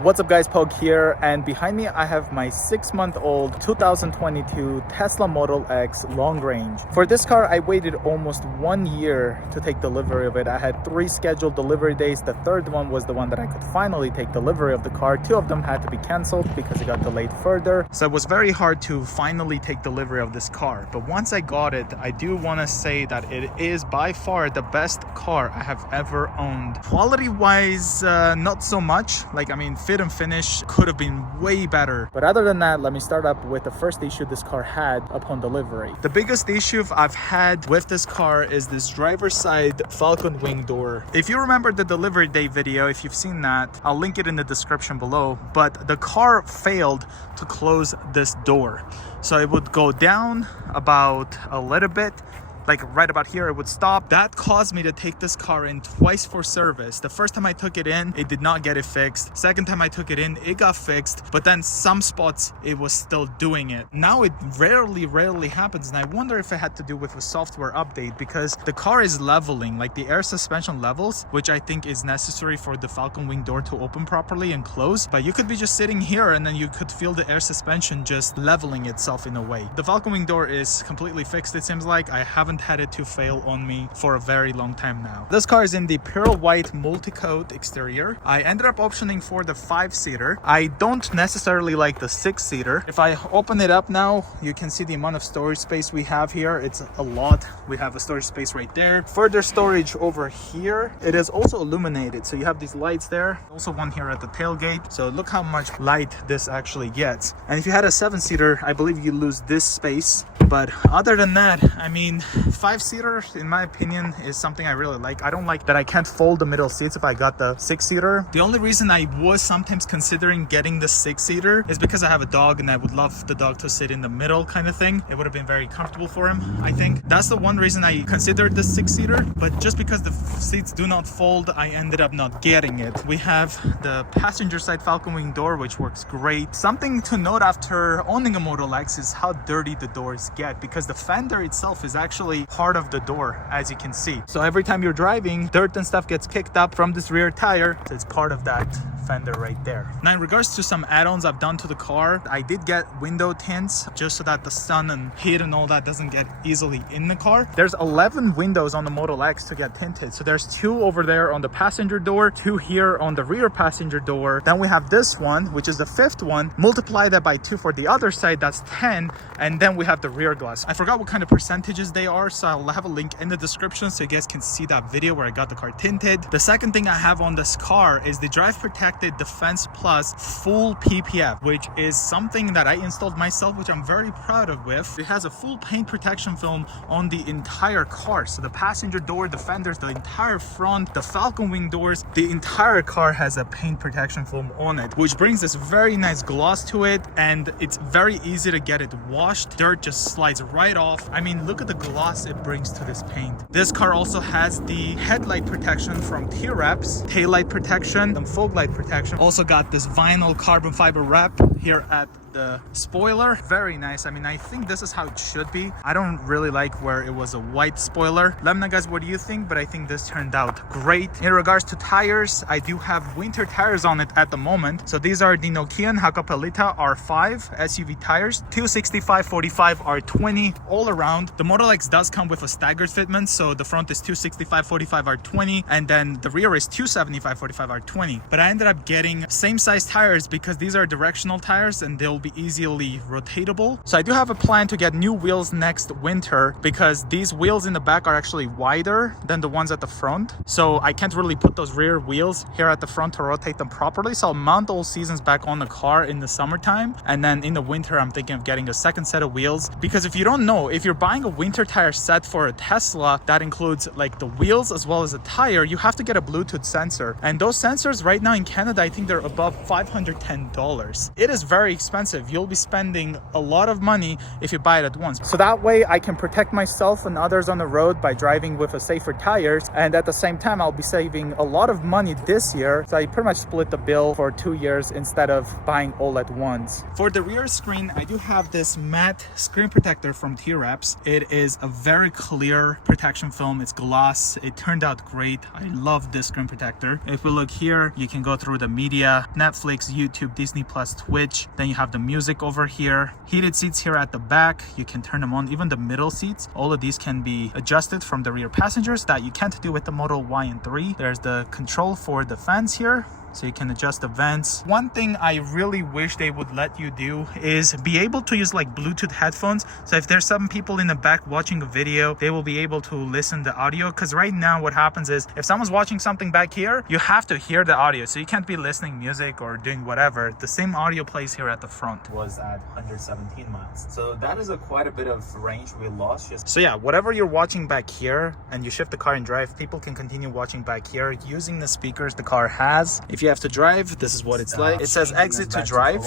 What's up guys, Pogue here, and behind me I have my 6-month-old 2022 Tesla Model X long range. For this car I waited almost 1 year to take delivery of it. I had 3 scheduled delivery days. The third one was the one that I could finally take delivery of the car. 2 of them had to be cancelled because it got delayed further. So it was very hard to finally take delivery of this car. But once I got it, I do want to say that it is by far the best car I have ever owned. Quality wise, not so much. Fit and finish could have been way better. But other than that, let me start up with the first issue this car had upon delivery. The biggest issue I've had with this car is this driver's side Falcon wing door. If you remember the delivery day video, if you've seen that, I'll link it in the description below. But the car failed to close this door. So it would go down about a little bit, like right about here, it would stop. That caused me to take this car in twice for service. The first time I took it in, it did not get it fixed. Second time I took it in, it got fixed, but then some spots it was still doing it. Now it rarely happens, and I wonder if it had to do with a software update, because the car is leveling, like the air suspension levels, which I think is necessary for the Falcon wing door to open properly and close. But you could be just sitting here and then you could feel the air suspension just leveling itself in a way. The Falcon wing door is completely fixed, it seems like. I haven't had it to fail on me for a very long time now. This car is in the pearl white multi-coat exterior. I ended up optioning for the 5-seater. I don't necessarily like the 6-seater. If I open it up now, you can see the amount of storage space we have here. It's a lot. We have a storage space right there. Further storage over here. It is also illuminated, so you have these lights there. Also one here at the tailgate. So look how much light this actually gets. And if you had a 7-seater, I believe you lose this space. But other than that, 5-seater, in my opinion, is something I really like. I don't like that I can't fold the middle seats if I got the 6-seater. The only reason I was sometimes considering getting the 6-seater is because I have a dog and I would love the dog to sit in the middle kind of thing. It would have been very comfortable for him, I think. That's the one reason I considered the 6-seater, but just because the seats do not fold, I ended up not getting it. We have the passenger side Falcon wing door, which works great. Something to note after owning a Model X is how dirty the doors get, because the fender itself is actually part of the door, as you can see. So every time you're driving, dirt and stuff gets kicked up from this rear tire. So it's part of that fender right there. Now, in regards to some add-ons I've done to the car, I did get window tints just so that the sun and heat and all that doesn't get easily in the car. There's 11 windows on the Model X to get tinted. So there's 2 over there on the passenger door, 2 here on the rear passenger door. Then we have this one, which is the 5th one. Multiply that by 2 for the other side, that's 10. And then we have the rear glass. I forgot what kind of percentages they are, so I'll have a link in the description so you guys can see that video where I got the car tinted. The second thing I have on this car is the Drive Protected Defense Plus full PPF, which is something that I installed myself, which I'm very proud of with. It has a full paint protection film on the entire car. So the passenger door, the fenders, the entire front, the Falcon wing doors, the entire car has a paint protection film on it, which brings this very nice gloss to it, and it's very easy to get it washed. Dirt just slides right off. Look at the gloss it brings to this paint. This car also has the headlight protection from T-Reps, taillight protection, and fog light protection. Also got this vinyl carbon fiber wrap here at the spoiler. Very nice. I think this is how it should be. I don't really like where it was a white spoiler. Let me know guys what do you think, but I think this turned out great. In regards to tires, I do have winter tires on it at the moment. So these are the Nokian Hakkapeliitta R5 SUV tires, 265/45 R20 all around. The Model X does come with a staggered fitment, so the front is 265/45 R20 and then the rear is 275/45 R20. But I ended up getting same size tires because these are directional tires and they'll be easily rotatable. So I do have a plan to get new wheels next winter, because these wheels in the back are actually wider than the ones at the front. So I can't really put those rear wheels here at the front to rotate them properly. So I'll mount all seasons back on the car in the summertime. And then in the winter, I'm thinking of getting a second set of wheels, because if you don't know, if you're buying a winter tire set for a Tesla, that includes like the wheels as well as a tire, you have to get a Bluetooth sensor. And those sensors right now in Canada, I think they're above $510. It is very expensive expensive. You'll be spending a lot of money if you buy it at once. So that way I can protect myself and others on the road by driving with a safer tires, and at the same time I'll be saving a lot of money this year. So I pretty much split the bill for 2 years instead of buying all at once. For the rear screen, I do have this matte screen protector from T-Reps. It is a very clear protection film. It's gloss. It turned out great. I love this screen protector. If we look here, you can go through the media, Netflix, YouTube, Disney Plus, Twitch. Then you have the music over here. Heated seats here at the back. You can turn them on. Even the middle seats, all of these can be adjusted from the rear passengers that you can't do with the Model Y and 3. There's the control for the fans here, so you can adjust the vents. One thing I really wish they would let you do is be able to use like Bluetooth headphones. So if there's some people in the back watching a video, they will be able to listen to audio. Because right now what happens is if someone's watching something back here, you have to hear the audio. So you can't be listening music or doing whatever. The same audio plays here at the front. Was at 117 miles. So that is quite a bit of range we lost. So yeah, whatever you're watching back here and you shift the car and drive, people can continue watching back here using the speakers the car has. If you have to drive, this is what it's like. It says exit to drive.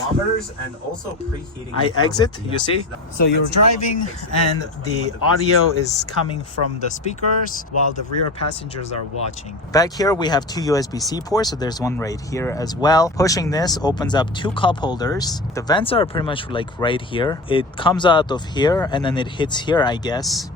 And also preheating. I exit, you see? So you're driving and the audio is coming from the speakers while the rear passengers are watching. Back here we have 2 USB-C ports, so there's one right here as well. Pushing this opens up 2 cup holders. The vents are pretty much like right here. It comes out of here and then it hits here, I guess,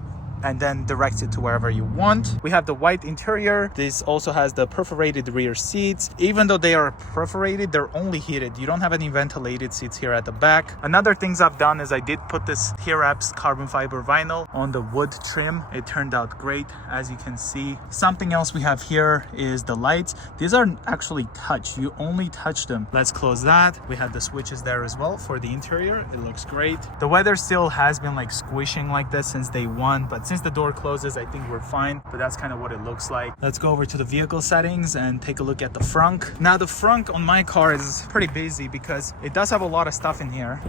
and then directs it to wherever you want. We have the white interior. This also has the perforated rear seats. Even though they are perforated, they're only heated. You don't have any ventilated seats here at the back. Another things I've done is I did put this T-Reps carbon fiber vinyl on the wood trim. It turned out great, as you can see. Something else we have here is the lights. These are actually touch. You only touch them. Let's close that. We have the switches there as well for the interior. It looks great. The weather still has been like squishing like this since day one, but since the door closes, I think we're fine, but that's kind of what it looks like. Let's go over to the vehicle settings and take a look at the frunk. Now the frunk on my car is pretty busy because it does have a lot of stuff in here.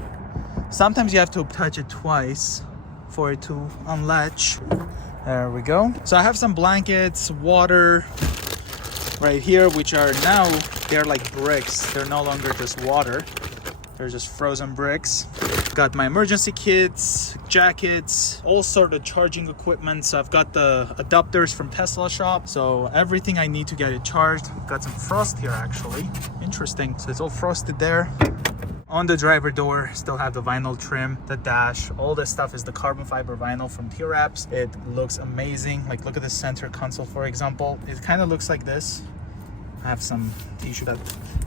Sometimes you have to touch it twice for it to unlatch. There we go. So I have some blankets, water right here, which are now, they're like bricks. They're no longer just water. They're just frozen bricks. Got my emergency kits, jackets, all sort of charging equipment. So I've got the adapters from Tesla shop. So everything I need to get it charged. Got some frost here actually. Interesting. So it's all frosted there. On the driver door, still have the vinyl trim, the dash, all this stuff is the carbon fiber vinyl from T-Reps. It looks amazing. Like look at the center console, for example. It kind of looks like this. I have some tissue that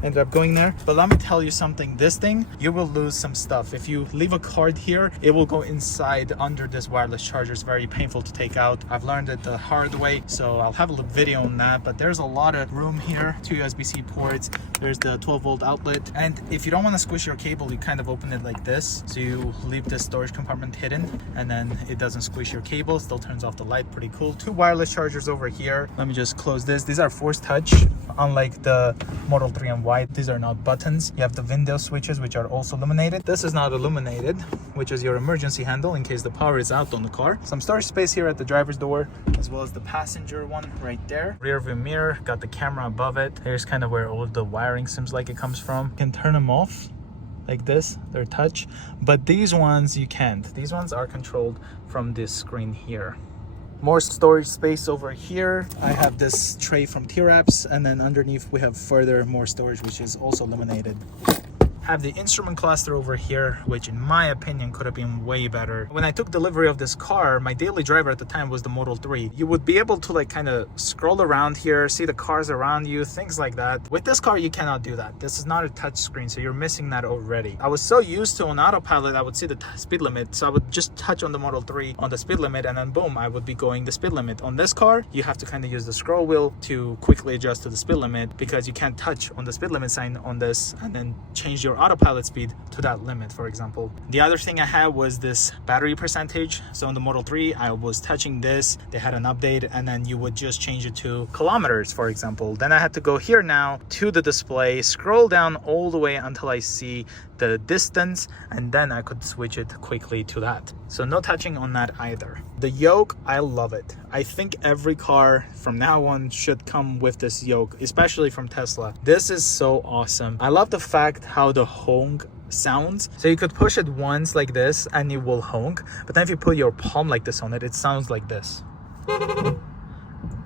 ended up going there, but let me tell you something. This thing, you will lose some stuff. If you leave a card here, it will go inside under this wireless charger. It's very painful to take out. I've learned it the hard way, so I'll have a video on that. But there's a lot of room here. 2 USB-C ports. There's the 12-volt outlet, and if you don't want to squish your cable, you kind of open it like this, so you leave this storage compartment hidden, and then it doesn't squish your cable. Still turns off the light. Pretty cool. 2 wireless chargers over here. Let me just close this. These are force touch. Unlike the Model 3 and Y, these are not buttons. You have the window switches, which are also illuminated. This is not illuminated, which is your emergency handle in case the power is out on the car. Some storage space here at the driver's door, as well as the passenger one right there. Rear view mirror, got the camera above it. Here's kind of where all of the wiring seems like it comes from. You can turn them off like this, they're touch, but these ones you can't. These ones are controlled from this screen here. More storage space over here. I have this tray from T-Reps, and then underneath we have further more storage, which is also illuminated. Have the instrument cluster over here, which in my opinion could have been way better. When I took delivery of this car, my daily driver at the time was the Model 3. You would be able to like kind of scroll around here, see the cars around you, things like that. With this car, you cannot do that. This is not a touch screen, so you're missing that already. I was so used to on Autopilot, I would see the speed limit, so I would just touch on the Model 3 on the speed limit, and then boom, I would be going the speed limit. On this car, you have to kind of use the scroll wheel to quickly adjust to the speed limit, because you can't touch on the speed limit sign on this and then change your Autopilot speed to that limit, for example. The other thing I had was this battery percentage. So on the Model 3, I was touching this, they had an update, and then you would just change it to kilometers, for example. Then I had to go here now to the display, scroll down all the way until I see the distance, and then I could switch it quickly to that. So no touching on that either. The Yoke, I love it. I think every car from now on should come with this Yoke, especially from Tesla. This is so awesome. I love the fact how the honk sounds. So you could push it once like this and it will honk, but then if you put your palm like this on it, it sounds like this.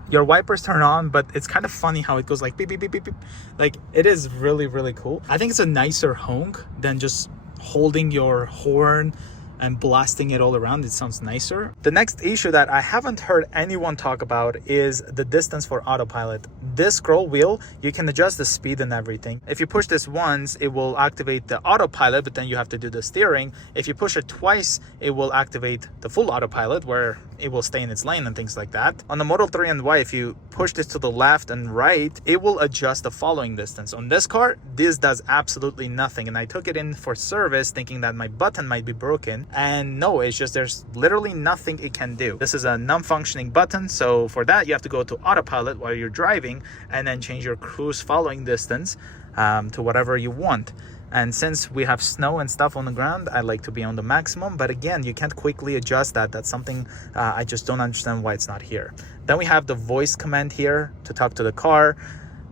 Your wipers turn on, but it's kind of funny how it goes like beep beep beep beep beep. Like, it is really, really cool. I think it's a nicer honk than just holding your horn and blasting it all around. It sounds nicer. The next issue that I haven't heard anyone talk about is the distance for autopilot. This scroll wheel, you can adjust the speed and everything. If you push this once, it will activate the autopilot, but then you have to do the steering. If you push it twice, it will activate the full autopilot, where it will stay in its lane and things like that. On the Model 3 and Y, if you push this to the left and right, it will adjust the following distance. On this car, this does absolutely nothing, and I took it in for service thinking that my button might be broken, and no, it's just there's literally nothing it can do. This is a non-functioning button, so for that you have to go to autopilot while you're driving and then change your cruise following distance to whatever you want. And since we have snow and stuff on the ground, I like to be on the maximum, but again, you can't quickly adjust that. That's something I just don't understand why it's not here. Then we have the voice command here to talk to the car,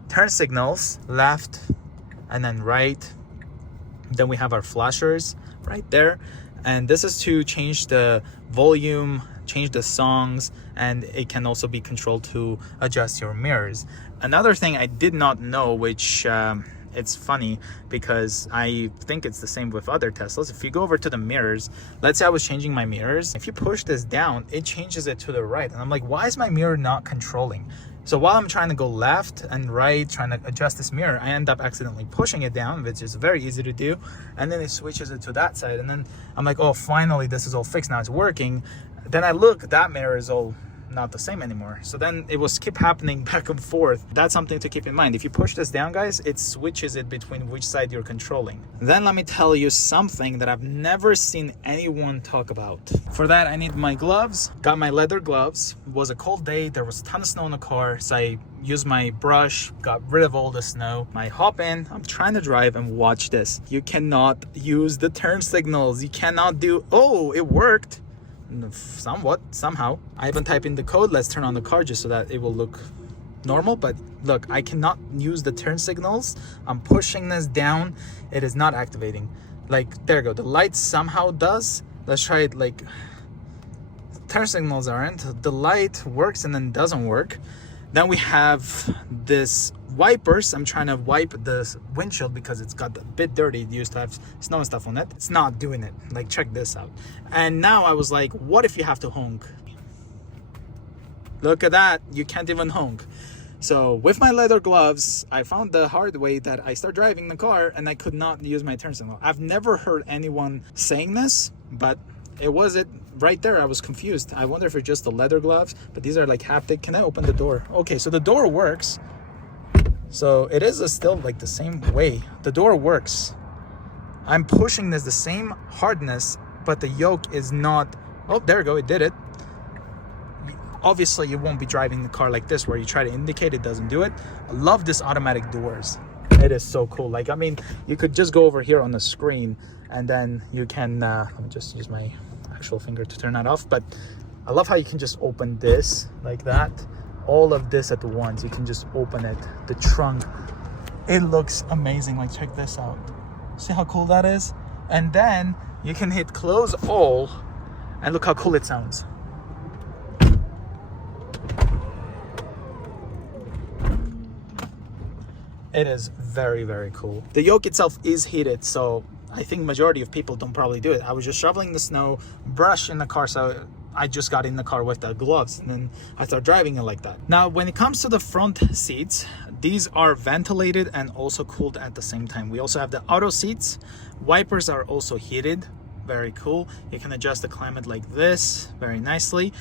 turn signals, left and then right. Then we have our flashers right there, and this is to change the volume, change the songs, and it can also be controlled to adjust your mirrors. Another thing I did not know, which it's funny because I think it's the same with other Teslas. If you go over to the mirrors, let's say I was changing my mirrors, if you push this down, it changes it to the right, and I'm like, why is my mirror not controlling? So while I'm trying to go left and right, trying to adjust this mirror, I end up accidentally pushing it down, which is very easy to do, and then it switches it to that side, and then I'm like, oh, finally this is all fixed, now it's working. Then I look, that mirror is all not the same anymore. So then it was keep happening back and forth. That's something to keep in mind. If you push this down, guys, it switches it between which side you're controlling. Then let me tell you something that I've never seen anyone talk about. For that, I need my gloves. Got my leather gloves. It was a cold day, there was a ton of snow in the car, so I used my brush, got rid of all the snow. I hop in, I'm trying to drive, and watch this. You cannot use the turn signals. You cannot do, oh, it worked. Somehow. I even type in the code. Let's turn on the car just so that it will look normal, but look, I cannot use the turn signals. I'm pushing this down, it is not activating. Like, there you go, the light somehow does. Let's try it. Like, turn signals aren't, the light works and then doesn't work. Then we have this wipers. I'm trying to wipe the windshield because it's got a bit dirty. It used to have snow and stuff on it. It's not doing it. Like, check this out. And now I was like, what if you have to honk? Look at that, you can't even honk. So with my leather gloves, I found the hard way that I start driving the car and I could not use my turn signal. I've never heard anyone saying this, but it was it right there. I was confused. I wonder if it's just the leather gloves, but these are like haptic. Can I open the door? Okay, so the door works. So it is still like the same way. The door works. I'm pushing this the same hardness, but the yoke is not. Oh, there you go, it did it. Obviously, you won't be driving the car like this where you try to indicate, it doesn't do it. I love this automatic doors. It is so cool. Like, I mean, you could just go over here on the screen and then you can, let me just use my actual finger to turn that off. But I love how you can just open this like that. All of this at once. You can just open it. The trunk. It looks amazing. Like, check this out. See how cool that is? And then you can hit close all and look how cool it sounds. It is very, very cool. The yoke itself is heated, so I think majority of people don't probably do it. I was just shoveling the snow, brush in the car, so I just got in the car with the gloves, and then I start driving it like that. Now, when it comes to the front seats, these are ventilated and also cooled at the same time. We also have the auto seats. Wipers are also heated. Very cool. You can adjust the climate like this very nicely.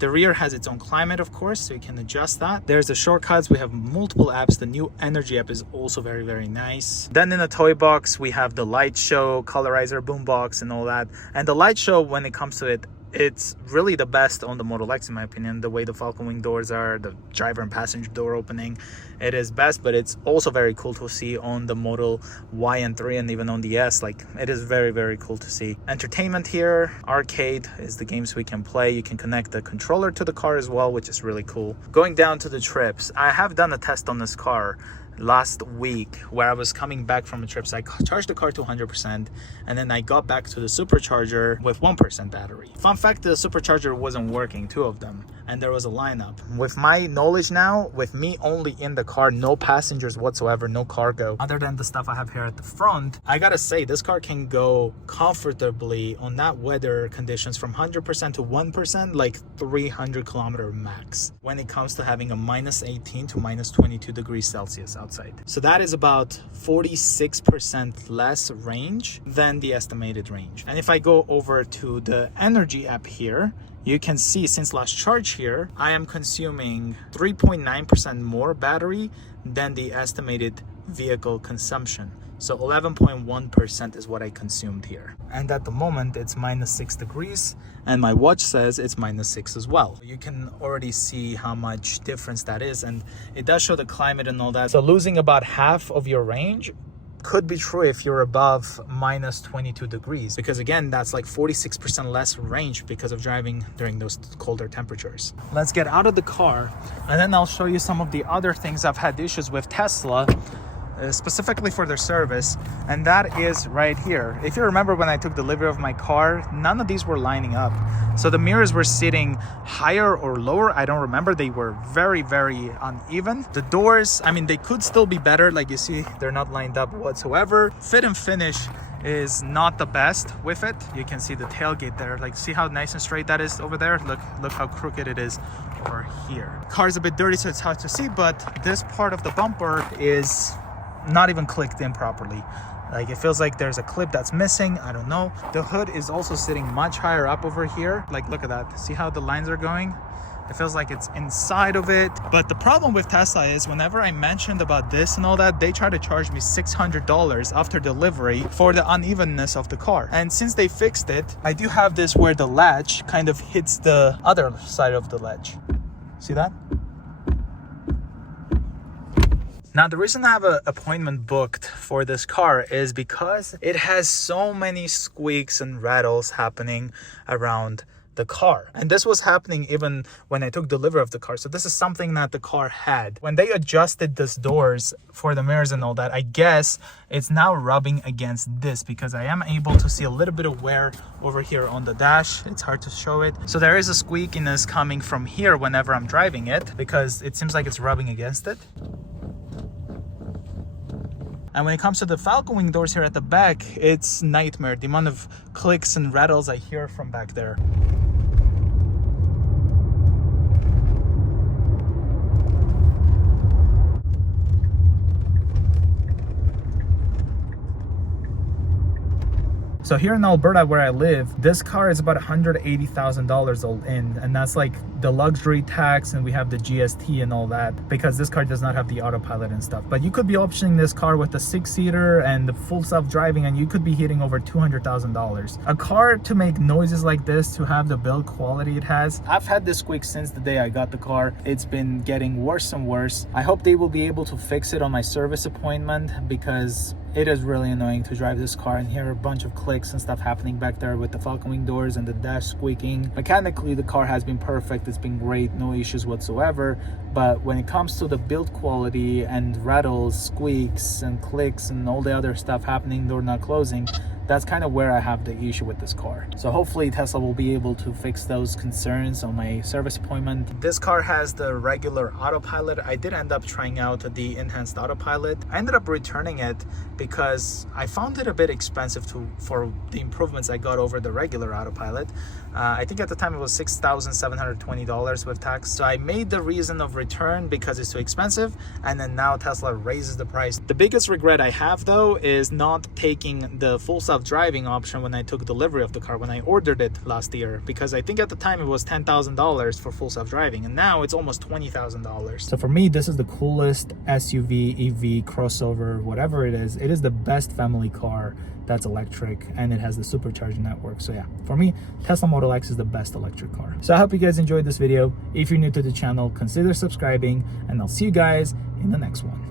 The rear has its own climate, of course, so you can adjust that. There's the shortcuts. We have multiple apps. The new energy app is also very, very nice. Then in the toy box, we have the light show, colorizer, boombox, and all that. And the light show, when it comes to it, it's really the best on the Model X, in my opinion. The way the Falcon wing doors are, the driver and passenger door opening, it is best. But it's also very cool to see on the Model Y and 3 and even on the S. Like, it is very, very cool to see. Entertainment here, arcade is the games we can play. You can connect the controller to the car as well, which is really cool. Going down to the trips, I have done a test on this car last week where I was coming back from a trip. So I charged the car to 100% and then I got back to the supercharger with 1% battery. Fun fact, the supercharger wasn't working, 2 of them, and there was a lineup. With my knowledge now, with me only in the car, no passengers whatsoever, no cargo other than the stuff I have here at the front, I gotta say this car can go comfortably on that weather conditions from 100% to 1%, like 300 kilometer max, when it comes to having a -18 to -22 degrees Celsius outside. So that is about 46% less range than the estimated range. And if I go over to the energy app here, you can see since last charge here, I am consuming 3.9% more battery than the estimated vehicle consumption. So 11.1% is what I consumed here. And at the moment it's -6 degrees and my watch says it's -6 as well. You can already see how much difference that is, and it does show the climate and all that. So losing about half of your range could be true if you're above -22 degrees, because again, that's like 46% less range because of driving during those colder temperatures. Let's get out of the car and then I'll show you some of the other things I've had issues with Tesla, specifically for their service, and that is right here. If you remember when I took delivery of my car, none of these were lining up. So the mirrors were sitting higher or lower, I don't remember. They were very, very uneven. The doors, I mean, they could still be better. Like you see, they're not lined up whatsoever. Fit and finish is not the best with it. You can see the tailgate there. Like, see how nice and straight that is over there? Look how crooked it is over here. Car's a bit dirty, so it's hard to see, but this part of the bumper is not even clicked in properly. Like, it feels like there's a clip that's missing. I don't know. The hood is also sitting much higher up over here. Like, look at that. See how the lines are going? It feels like it's inside of it. But the problem with Tesla is whenever I mentioned about this and all that, they try to charge me $600 after delivery for the unevenness of the car. And since they fixed it, I do have this where the latch kind of hits the other side of the ledge. See that? Now, the reason I have an appointment booked for this car is because it has so many squeaks and rattles happening around the car. And this was happening even when I took delivery of the car. So this is something that the car had. When they adjusted these doors for the mirrors and all that, I guess it's now rubbing against this, because I am able to see a little bit of wear over here on the dash. It's hard to show it. So there is a squeakiness coming from here whenever I'm driving it, because it seems like it's rubbing against it. And when it comes to the Falcon wing doors here at the back, it's nightmare. The amount of clicks and rattles I hear from back there. So here in Alberta, where I live, this car is about $180,000 all in, and that's like the luxury tax, and we have the GST and all that, because this car does not have the autopilot and stuff. But you could be optioning this car with the 6-seater and the full self-driving, and you could be hitting over $200,000. A car to make noises like this, to have the build quality it has. I've had this squeak since the day I got the car. It's been getting worse and worse. I hope they will be able to fix it on my service appointment, because it is really annoying to drive this car and hear a bunch of clicks and stuff happening back there with the Falcon wing doors and the dash squeaking. Mechanically, the car has been perfect. It's been great, no issues whatsoever. But when it comes to the build quality and rattles, squeaks and clicks and all the other stuff happening, door not closing, that's kind of where I have the issue with this car. So hopefully Tesla will be able to fix those concerns on my service appointment. This car has the regular autopilot. I did end up trying out the enhanced autopilot. I ended up returning it because I found it a bit expensive for the improvements I got over the regular autopilot. I think at the time it was $6,720 with tax. So I made the reason of return because it's too expensive, and then now Tesla raises the price. The biggest regret I have though is not taking the full self-driving option when I took delivery of the car, when I ordered it last year, because I think at the time it was $10,000 for full self-driving, and now it's almost $20,000. So for me, this is the coolest SUV, EV, crossover, whatever it is the best family car that's electric, and it has the supercharging network. So yeah, for me, Tesla Model X is the best electric car. So I hope you guys enjoyed this video. If you're new to the channel, consider subscribing, and I'll see you guys in the next one.